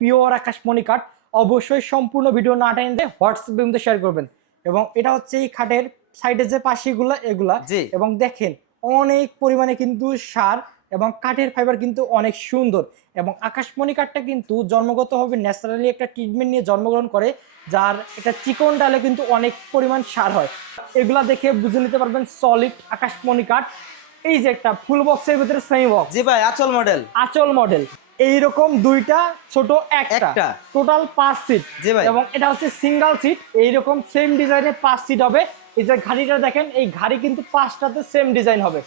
Pure আকাশমণি কাঠ। অবশ্যই সম্পূর্ণ ভিডিও না টেনে হোয়াটসঅ্যাপের মধ্যে শেয়ার করবেন। এবং এটা হচ্ছে এই খাটের সাইডে যে পাশিগুলো এগুলা, এবং দেখেন অনেক পরিমাণে কিন্তু সার এবং কাঠের ফাইবার কিন্তু অনেক সুন্দর। এবং আকাশমণি কাঠটা কিন্তু জন্মগতভাবে ন্যাচারালি একটা ট্রিটমেন্ট নিয়ে জন্মগ্রহণ করে, যার এটা চিকন ডালে কিন্তু অনেক পরিমাণ সার হয়। এগুলা দেখে বুঝে নিতে পারবেন সলিড আকাশমণি কাঠ। এই যে একটা ফুল বক্সের ভিতরে সেমি বক্স, জি ভাই, আঁচল মডেল এইরকম দুইটা ছোট একটা টোটাল 5 সিট। জি ভাই, এবং এটা হচ্ছে সিঙ্গেল সিট, এইরকম সেম ডিজাইনের 5 সিট হবে। এই যে ঘাড়িটা দেখেন, এই ঘাড়ি কিন্তু 5টাতে সেম ডিজাইন হবে।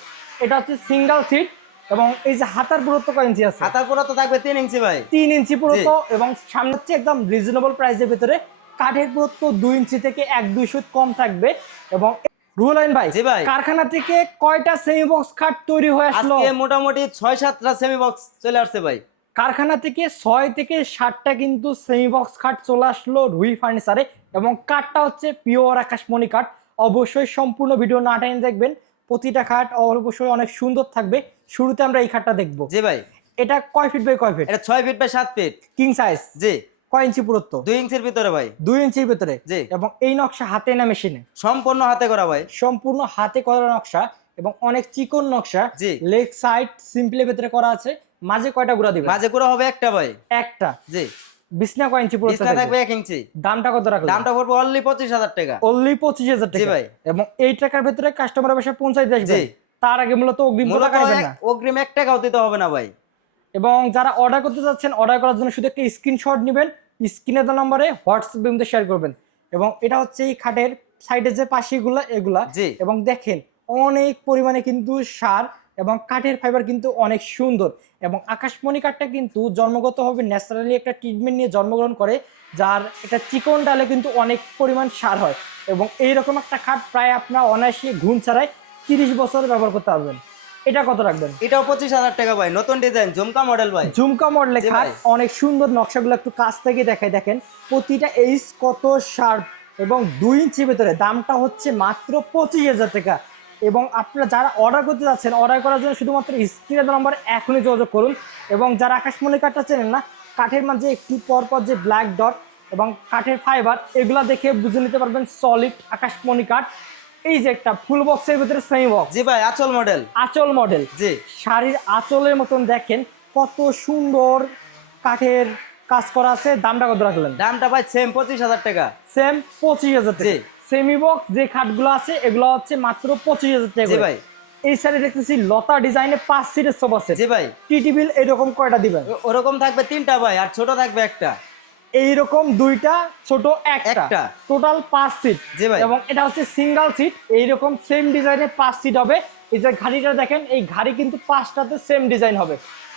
এটা হচ্ছে সিঙ্গেল সিট। এবং এই যে হাতার পুরুত্ব কয় ইঞ্চি আছে? হাতার পুরুত্ব থাকবে 3 ইঞ্চি ভাই, 3 ইঞ্চি পুরুত্ব। এবং সামনে হচ্ছে একদম রিজনেবল প্রাইসের ভিতরে কাঠের পুরুত্ব 2 ইঞ্চি থেকে 1-2 সুত কম থাকবে। এবং রুহুল আমিন ভাই, কারখানা থেকে কয়টা সেমি বক্স খাট তৈরি হয়ে আসলো? আজকে মোটামুটি 6-7টা সেমি বক্স চলে আসছে ভাই। কারখানা থেকে 6 থেকে 7টা কিন্তু সেমি বক্স খাট চলে আসলো রুহি ফার্নিচারে। এবং কাঠটা হচ্ছে পিওর আকাশমণি কাঠ। অবশ্যই সম্পূর্ণ ভিডিও না টেনে দেখবেন। প্রতিটা খাট অবশ্যই অনেক সুন্দর থাকবে। শুরুতে আমরা এই খাটটা দেখবো। জি ভাই, এটা কয় ফিট বাই কয় ফিট? এটা 6 feet by 7 feet king size. জি। কয় ইঞ্চি পুরুত্ব? 2 ইঞ্চির ভিতরে ভাই। 2 ইঞ্চির ভিতরে জি। এবং এই নকশা হাতে না মেশিনে? সম্পূর্ণ হাতে করা ভাই, সম্পূর্ণ হাতে করা নকশা। এবং অনেক চিকন নকশা। জি। লেগ সাইড সিম্পলের ভিতরে করা আছে। মাঝে কয়টা গুড়া দিবেন? মাঝে গুড়া হবে একটা ভাই। একটা। জি। বিছনা কয় ইঞ্চি পুরুত্ব থাকবে? 1 ইঞ্চি। দামটা কত রাখলেন? দামটা পড়বে অনলি 25,000 টাকা। অনলি 25,000 টাকা। জি ভাই। এবং এই টাকার ভিতরে কাস্টমারের বাসায় পৌঁছাইতে আসবে। তার আগে মূলত অগ্রিম টাকা দিবেন না? অগ্রিম 1 টাকাও দিতে হবে না ভাই। এবং যারা অর্ডার করতে যাচ্ছেন, অর্ডার করার জন্য শুধু একটা স্ক্রিনশট নেবেন, স্ক্রিনে দেওয়া নম্বরে হোয়াটসঅ্যাপের মধ্যে শেয়ার করবেন। এবং এটা হচ্ছে এই খাটের সাইডে যে পাশিগুলো এগুলা। এবং দেখেন অনেক পরিমাণে কিন্তু সার এবং কাঠের ফাইবার কিন্তু অনেক সুন্দর। এবং আকাশমণি কাঠটা কিন্তু জন্মগতভাবে ন্যাচারালি একটা ট্রিটমেন্ট নিয়ে জন্মগ্রহণ করে, যার এটা চিকন ডালে কিন্তু অনেক পরিমাণ সার হয়। এবং এইরকম একটা খাট প্রায় আপনার অনায়াসে ঘুণ ছাড়াই 30 বছর ব্যবহার করতে পারবেন। এটা কত রাখবেন? এটাও 25,000 টাকা ভাই। নতুন ডিজাইন, ঝুমকা মডেল ভাই। ঝুমকা মডেল খাট, অনেক সুন্দর নকশাগুলো একটু কাছ থেকে দেখাই। দেখেন প্রতিটা এইচ কত শার্প এবং 2 ইঞ্চি ভিতরে। দামটা হচ্ছে মাত্র 25,000 টাকা। এবং আপনারা যারা অর্ডার করতে যাচ্ছেন, অর্ডার করার জন্য শুধুমাত্র স্ক্রিনে দেওয়া নম্বরে এখনই যোগাযোগ করুন। এবং যারা আকাশমণি কাঠটা চেনেন না, কাঠের মাঝে একটু পরপর যে ব্ল্যাক ডট এবং কাঠের ফাইবার, এগুলা দেখে বুঝে নিতে পারবেন সলিড আকাশমণি কাঠ। এই যে একটা ফুল বক্সের ভিতরে সেমি বক্স। জি ভাই, আঁচল মডেল। জি। শাড়ির আঁচলের মতন দেখেন কত সুন্দর কাঠের কাজ করা আছে। দামটা কত রাখলেন? দামটা ভাই সেম 25,000 টাকা। সেম 25,000 টাকা। সেমি বক্স যে খাটগুলো আছে এগুলো হচ্ছে মাত্র 25,000 টাকা। জি ভাই। এই সাইডে দেখতেছি লতা ডিজাইনে 5 সিটের সোফা সেট। জি ভাই। টি টেবিল এরকম কয়টা দিবেন? ওরকম থাকবে 3টা ভাই, আর ছোট থাকবে একটা। এইরকম 2টা, ছোট একটা, টোটাল 5 সিট। জি ভাই। এবং এটা হচ্ছে সিঙ্গেল সিট, এইরকম সেম ডিজাইনের 5 সিট হবে। এই যে ঘাড়িটা দেখেন, এই ঘাড়ি কিন্তু 5টাতে সেম ডিজাইন হবে।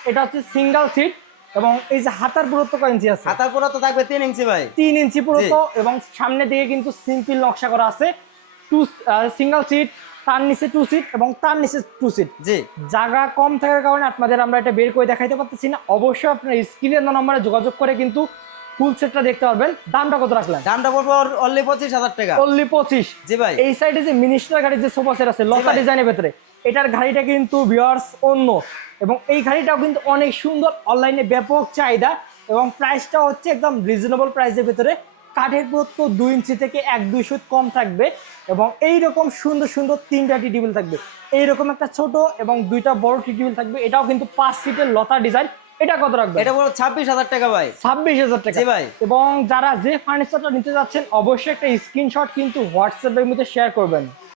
এটা হচ্ছে সিঙ্গেল সিট। এবং এই যে হাতার পুরুত্ব কয় ইঞ্চি আছে? হাতার পুরুত্ব থাকবে 3 ইঞ্চি ভাই। 3 ইঞ্চি পুরুত্ব। এবং সামনে দিকে কিন্তু সিম্পল নকশা করা আছে। সিঙ্গেল সিট, তার নিচে 2 সিট এবং তার নিচে 2 সিট। জি। জায়গা কম থাকার কারণে আপনাদের আমরা এটা বের করে দেখাইতে পারতেছি না। অবশ্যই আপনার স্ক্রিনের নম্বরে যোগাযোগ করে কিন্তু ফুল সেটটা দেখতে পারবেন। দামটা কত রাখলেন? দামটা পড়বে অনলি 25,000 টাকা। অনলি 25। জি ভাই। এই সাইডে যে মিনিস্টার গাড়ির যে সোফা সেট আছে লতা ডিজাইনের ভিতরে, এটার গাড়িটা কিন্তু ভিউয়ার্স অন্য। এবং এই গাড়িটাও কিন্তু অনেক সুন্দর, অনলাইনে ব্যাপক চাহিদা। এবং প্রাইসটা হচ্ছে একদম রিজনেবল প্রাইসের ভিতরে। কাঠের পুরুত্ব 2 ইঞ্চি থেকে 1-2 সুত কম থাকবে। এবং এইরকম সুন্দর সুন্দর 3টা টি টেবিল থাকবে। এইরকম একটা ছোট এবং 2টা বড় টি টেবিল থাকবে। এটাও কিন্তু 5 সিটের লতা ডিজাইন। এটা কত রাখবেন? এটা পুরো 26,000 টাকা ভাই। 26,000 টাকা। জি ভাই। এবং যারা যে ফার্নিচারটা নিতে যাচ্ছেন, অবশ্যই একটা স্ক্রিনশট কিন্তু হোয়াটসঅ্যাপের মধ্যে শেয়ার করবেন।